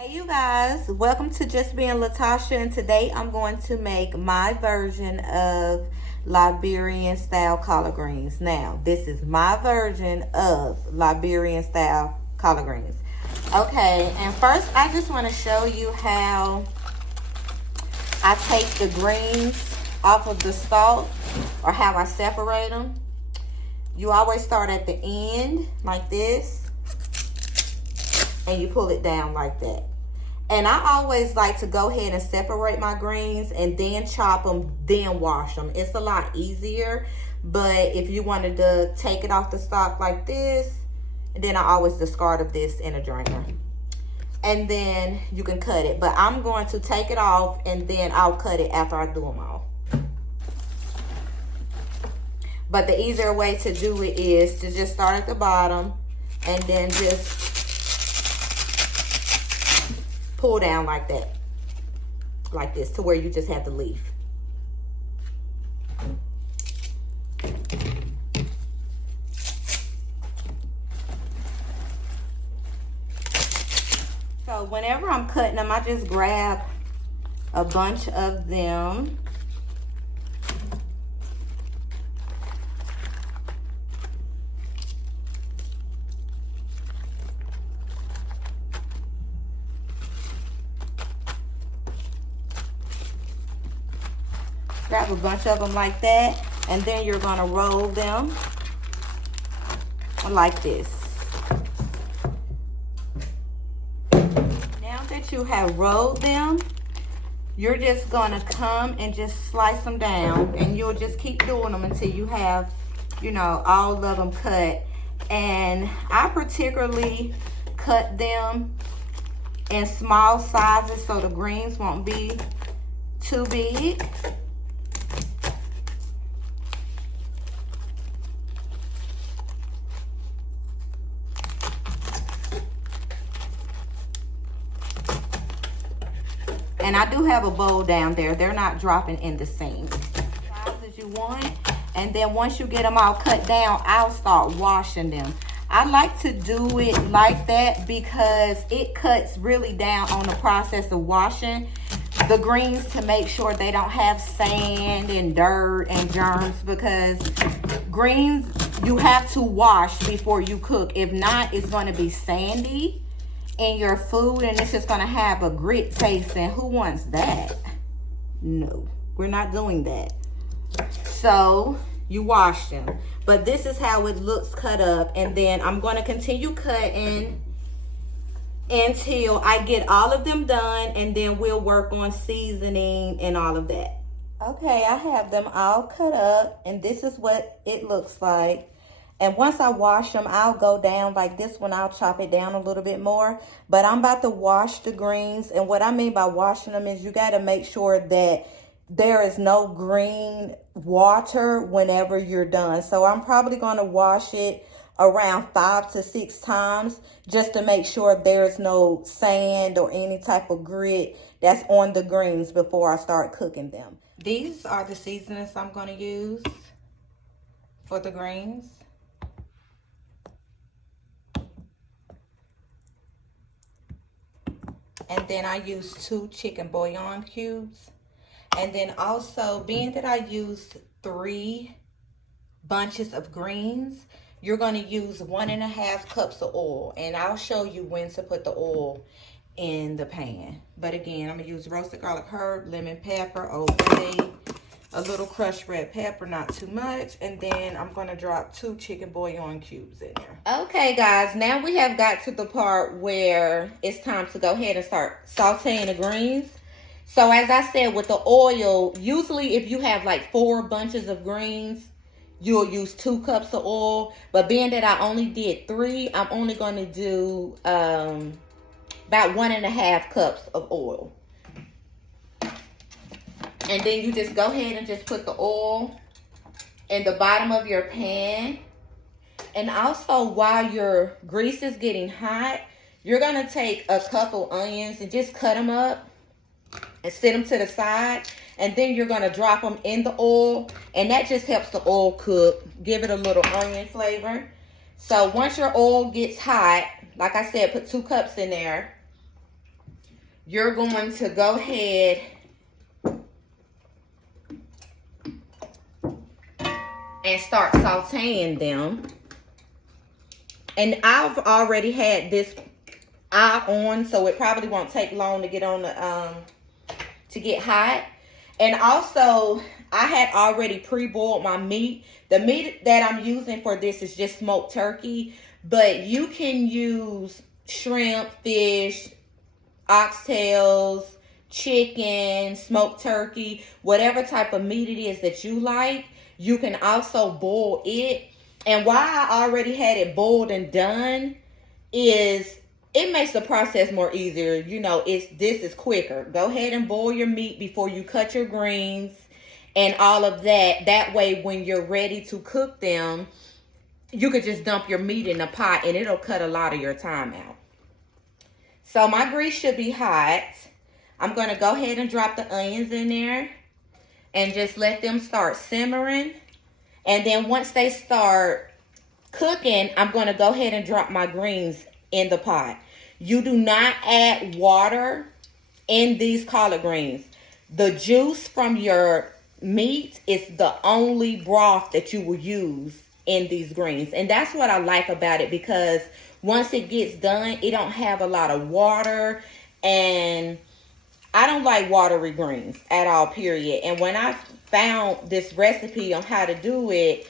Hey you guys, welcome to Just Being Latasha, and today I'm going to make my version of Liberian style collard greens. Now, this is my version of Liberian style collard greens. Okay, and first I just want to show you how I take the greens off of the stalk, or how I separate them. You always start at the end like this, and you pull it down like that. And I always like to go ahead and separate my greens and then chop them, then wash them. It's a lot easier, but if you wanted to take it off the stalk like this, then I always discard of this in a drainer. And then you can cut it. But I'm going to take it off and then I'll cut it after I do them all. But the easier way to do it is to just start at the bottom and then just pull down like that, like this, to where you just have the leaf. So whenever I'm cutting them, I just grab a bunch of them. Grab a bunch of them like that, and then you're gonna roll them like this. Now that you have rolled them, you're just gonna come and just slice them down, and you'll just keep doing them until you have, you know, all of them cut. And I particularly cut them in small sizes so the greens won't be too big. And I do have a bowl down there. They're not dropping in the sink. As you want. And then once you get them all cut down, I'll start washing them. I like to do it like that because it cuts really down on the process of washing the greens to make sure they don't have sand and dirt and germs, because greens you have to wash before you cook. If not, it's going to be sandy in your food and it's just gonna have a grit taste, and who wants that? No, we're not doing that. So you wash them, but this is how it looks cut up. And then I'm going to continue cutting until I get all of them done, and then we'll work on seasoning and all of that. Okay, I have them all cut up, and this is what it looks like. And once I wash them, I'll go down like this one. I'll chop it down a little bit more. But I'm about to wash the greens. And what I mean by washing them is you got to make sure that there is no green water whenever you're done. So I'm probably going to wash it around 5 to 6 times just to make sure there's no sand or any type of grit that's on the greens before I start cooking them. These are the seasonings I'm going to use for the greens. And then I use 2 chicken bouillon cubes. And then also, being that I used 3 bunches of greens, you're going to use 1.5 cups of oil. And I'll show you when to put the oil in the pan. But again, I'm going to use roasted garlic herb, lemon pepper, Old Bay, a little crushed red pepper, not too much. And then I'm going to drop 2 chicken bouillon cubes in there. Okay, guys, now we have got to the part where it's time to go ahead and start sauteing the greens. So as I said, with the oil, usually if you have like 4 bunches of greens, you'll use 2 cups of oil. But being that I only did 3, I'm only going to do about 1.5 cups of oil. And then you just go ahead and just put the oil in the bottom of your pan. And also, while your grease is getting hot, you're going to take a couple onions and just cut them up and set them to the side. And then you're going to drop them in the oil. And that just helps the oil cook, give it a little onion flavor. So once your oil gets hot, like I said, put 2 cups in there. you're going to go ahead and start sauteing them. And I've already had this eye on, so it probably won't take long to get on the to get hot. And also, I had already pre-boiled my meat. The meat that I'm using for this is just smoked turkey, but you can use shrimp, fish, oxtails, chicken, smoked turkey, whatever type of meat it is that you like. You can also boil it. And why I already had it boiled and done is it makes the process more easier. You know, this is quicker. Go ahead and boil your meat before you cut your greens and all of that. That way, when you're ready to cook them, you could just dump your meat in the pot and it'll cut a lot of your time out. So my grease should be hot. I'm going to go ahead and drop the onions in there and just let them start simmering. And then once they start cooking, I'm going to go ahead and drop my greens in the pot. You do not add water in these collard greens. The juice from your meat is the only broth that you will use in these greens. And that's what I like about it, because once it gets done, it don't have a lot of water, and I don't like watery greens at all, period. And when I found this recipe on how to do it,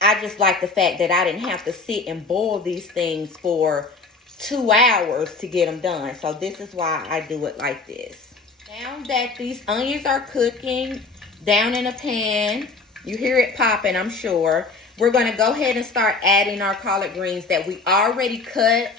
I just like the fact that I didn't have to sit and boil these things for 2 hours to get them done. So this is why I do it like this. Now that these onions are cooking down in a pan, you hear it popping, I'm sure. We're going to go ahead and start adding our collard greens that we already cut,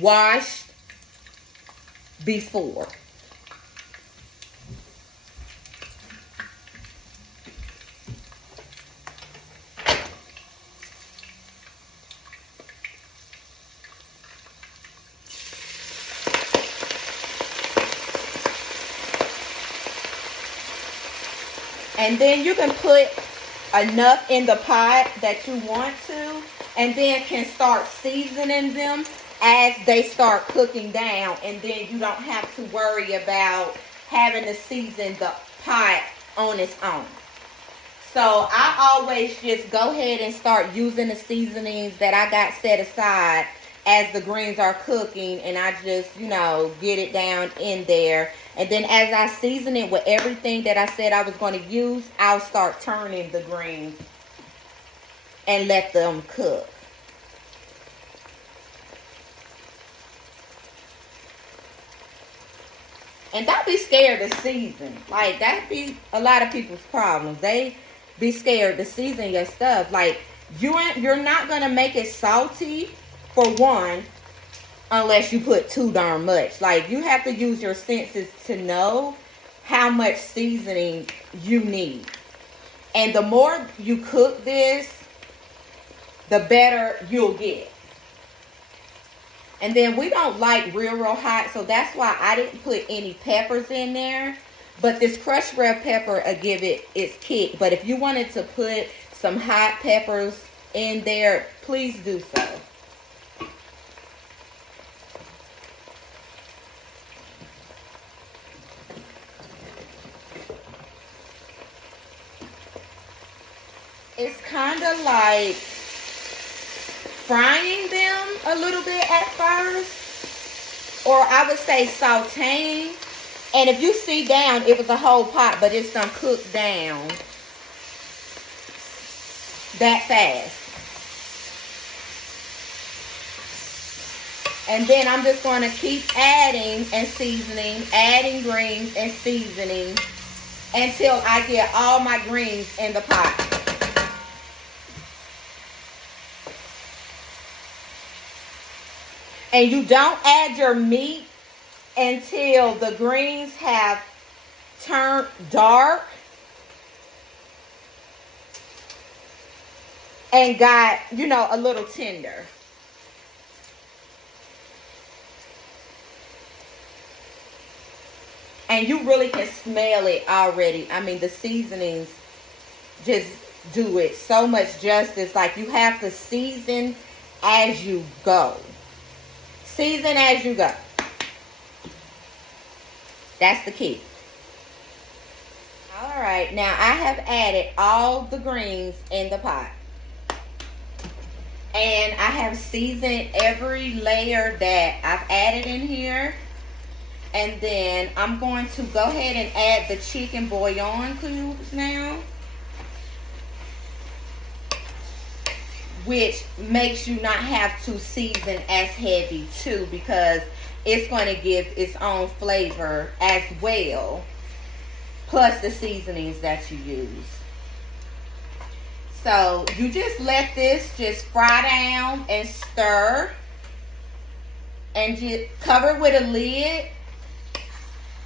washed before. And then you can put enough in the pot that you want to, and then can start seasoning them as they start cooking down. And then you don't have to worry about having to season the pot on its own. So I always just go ahead and start using the seasonings that I got set aside as the greens are cooking, and I just, you know, get it down in there. And then as I season it with everything that I said I was going to use, I'll start turning the greens and let them cook. And don't be scared to season. Like, that be a lot of people's problems. They be scared to season your stuff. Like, you're not going to make it salty, for one, unless you put too darn much. Like, you have to use your senses to know how much seasoning you need. And the more you cook this, the better you'll get. And then we don't like real hot, so that's why I didn't put any peppers in there. But this crushed red pepper will give it its kick. But if you wanted to put some hot peppers in there, please do so. It's kind of like frying them a little bit at first, or I would say sauteing. And if you see down, it was a whole pot, but it's done cooked down that fast. And then I'm just going to keep adding and seasoning, adding greens and seasoning until I get all my greens in the pot. And you don't add your meat until the greens have turned dark and got, you know, a little tender. And you really can smell it already. I mean, the seasonings just do it so much justice. Like, you have to season as you go. Season as you go. That's the key. All right, now I have added all the greens in the pot. And I have seasoned every layer that I've added in here. And then I'm going to go ahead and add the chicken bouillon cubes now, which makes you not have to season as heavy too, because it's going to give its own flavor as well, plus the seasonings that you use. So you just let this just fry down and stir, and just cover it with a lid,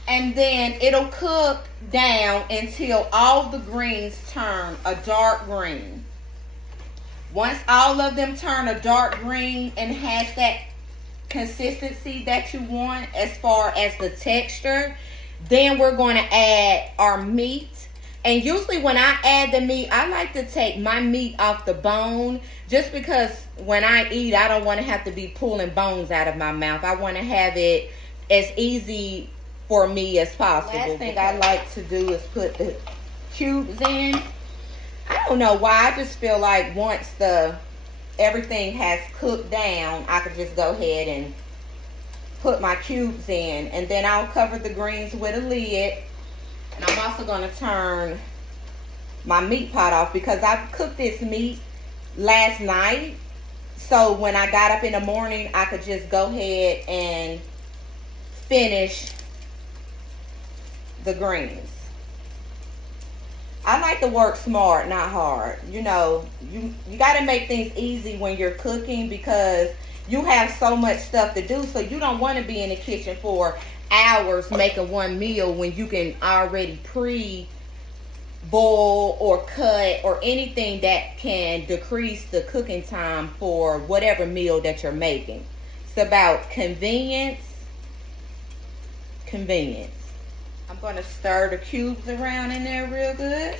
and then it'll cook down until all the greens turn a dark green. Once all of them turn a dark green and has that consistency that you want as far as the texture, then we're going to add our meat. And usually when I add the meat, I like to take my meat off the bone, just because when I eat, I don't want to have to be pulling bones out of my mouth. I want to have it as easy for me as possible. Last thing I like to do is put the cubes in. I don't know why, I just feel like once everything has cooked down, I could just go ahead and put my cubes in, and then I'll cover the greens with a lid. And I'm also going to turn my meat pot off, because I cooked this meat last night. So when I got up in the morning, I could just go ahead and finish the greens. I like to work smart, not hard. You know, you got to make things easy when you're cooking, because you have so much stuff to do. So you don't want to be in the kitchen for hours making one meal when you can already boil or cut or anything that can decrease the cooking time for whatever meal that you're making. It's about convenience. I'm going to stir the cubes around in there real good,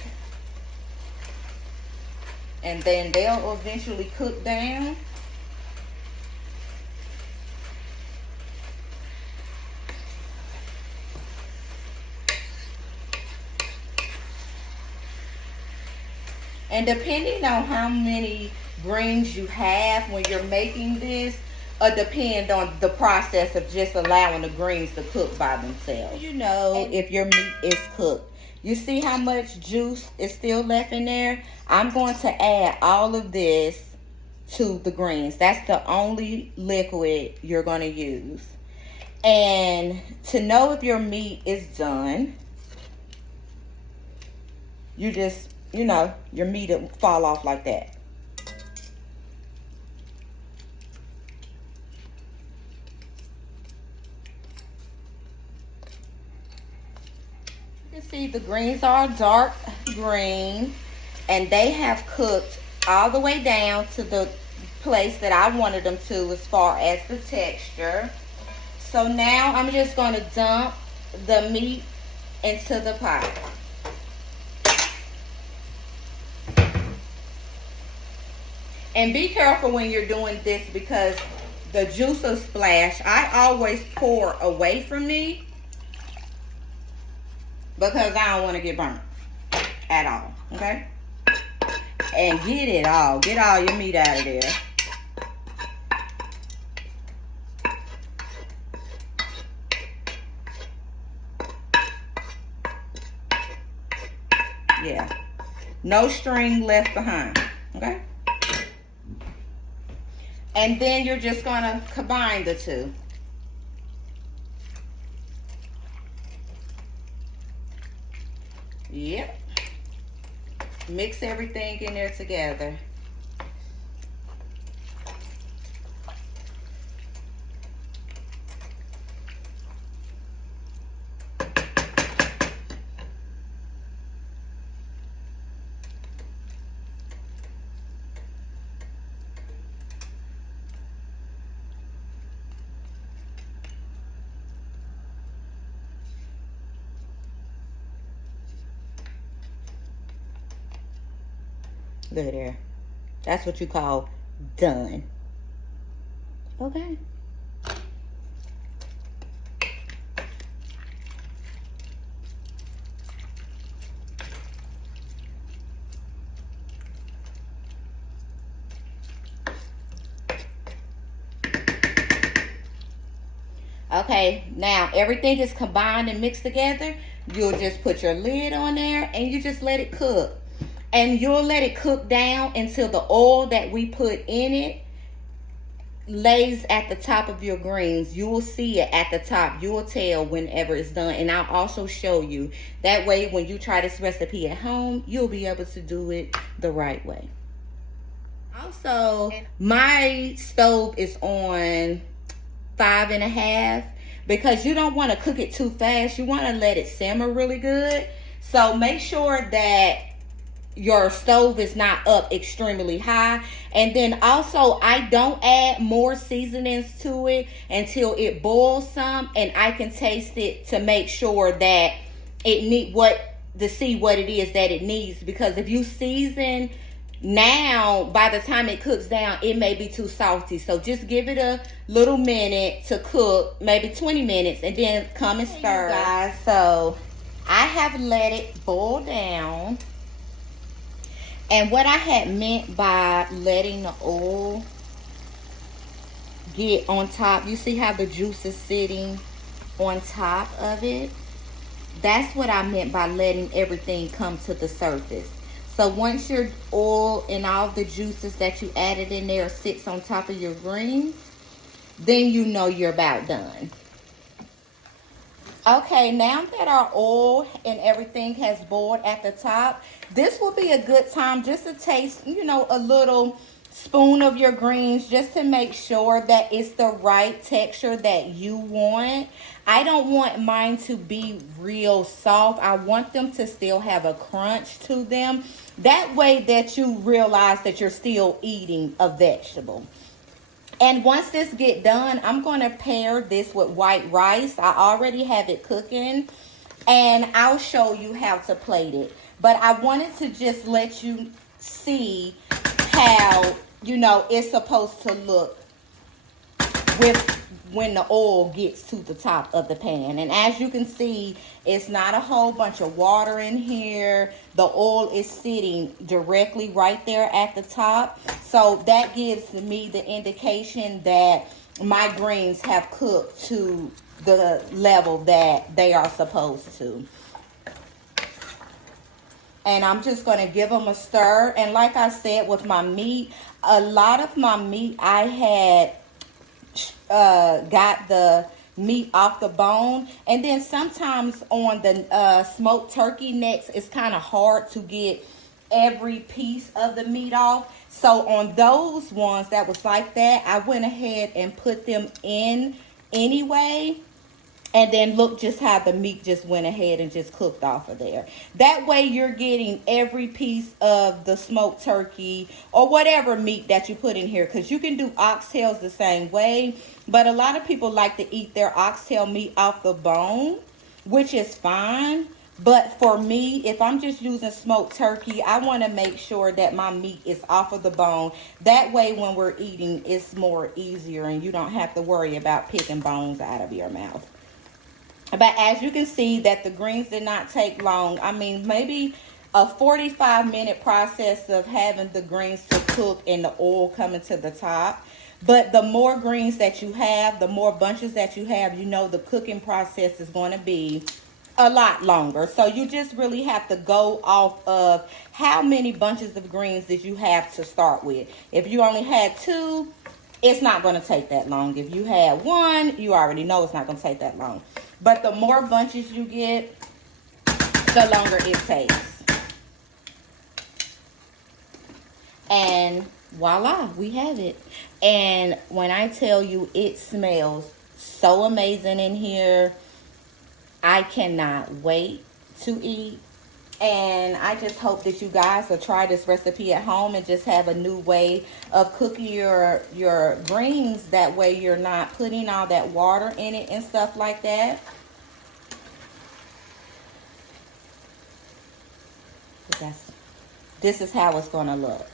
and then they'll eventually cook down. And depending on how many greens you have when you're making this, depend on the process of just allowing the greens to cook by themselves. You know, if your meat is cooked. You see how much juice is still left in there? I'm going to add all of this to the greens. That's the only liquid you're going to use. And to know if your meat is done, you just, you know, your meat will fall off like that. You can see the greens are dark green, and they have cooked all the way down to the place that I wanted them to as far as the texture. So now I'm just going to dump the meat into the pot. And be careful when you're doing this, because the juice will splash. I always pour away from me, because I don't want to get burnt at all, okay? And get all your meat out of there. Yeah, no string left behind, okay? And then you're just going to combine the two. Yep. Mix everything in there together. Look there. That's what you call done. Okay. Okay, now everything is combined and mixed together. You'll just put your lid on there and you just let it cook. And you'll let it cook down until the oil that we put in it lays at the top of your greens. You will see it at the top. You will tell whenever it's done. And I'll also show you. That way, when you try this recipe at home, you'll be able to do it the right way. Also, my stove is on 5.5 because you don't want to cook it too fast. You want to let it simmer really good. So make sure that your stove is not up extremely high. And then also, I don't add more seasonings to it until it boils some and I can taste it to make sure that see what it is that it needs. Because if you season now, by the time it cooks down, it may be too salty. So just give it a little minute to cook, maybe 20 minutes, and then come and stir. Guys, so I have let it boil down. And what I had meant by letting the oil get on top, you see how the juice is sitting on top of it? That's what I meant by letting everything come to the surface. So once your oil and all the juices that you added in there sits on top of your greens, then you know you're about done. Okay, now that our oil and everything has boiled at the top, this will be a good time just to taste, a little spoon of your greens just to make sure that it's the right texture that you want. I don't want mine to be real soft. I want them to still have a crunch to them. That way that you realize that you're still eating a vegetable. And once this get done, I'm going to pair this with white rice. I already have it cooking, and I'll show you how to plate it. But I wanted to just let you see how, it's supposed to look when the oil gets to the top of the pan. And as you can see, it's not a whole bunch of water in here. The oil is sitting directly right there at the top. So that gives me the indication that my greens have cooked to the level that they are supposed to. And I'm just going to give them a stir. And like I said with my meat, a lot of my meat I had got the meat off the bone, and then sometimes on the smoked turkey necks it's kind of hard to get every piece of the meat off. So on those ones that was like that, I went ahead and put them in anyway, and then look just how the meat just went ahead and just cooked off of there. That way you're getting every piece of the smoked turkey or whatever meat that you put in here. Because you can do oxtails the same way. But a lot of people like to eat their oxtail meat off the bone, which is fine. But for me, if I'm just using smoked turkey, I want to make sure that my meat is off of the bone. That way when we're eating, it's more easier and you don't have to worry about picking bones out of your mouth. But as you can see that the greens did not take long. I mean, maybe a 45-minute process of having the greens to cook and the oil coming to the top. But the more greens that you have, the more bunches that you have, the cooking process is going to be a lot longer. So you just really have to go off of how many bunches of greens did you have to start with. If you only had 2, it's not going to take that long. If you had 1, you already know it's not going to take that long. But the more bunches you get, the longer it takes. And voila, we have it. And when I tell you it smells so amazing in here, I cannot wait to eat. And I just hope that you guys will try this recipe at home and just have a new way of cooking your greens. That way you're not putting all that water in it and stuff like that. This is how it's going to look.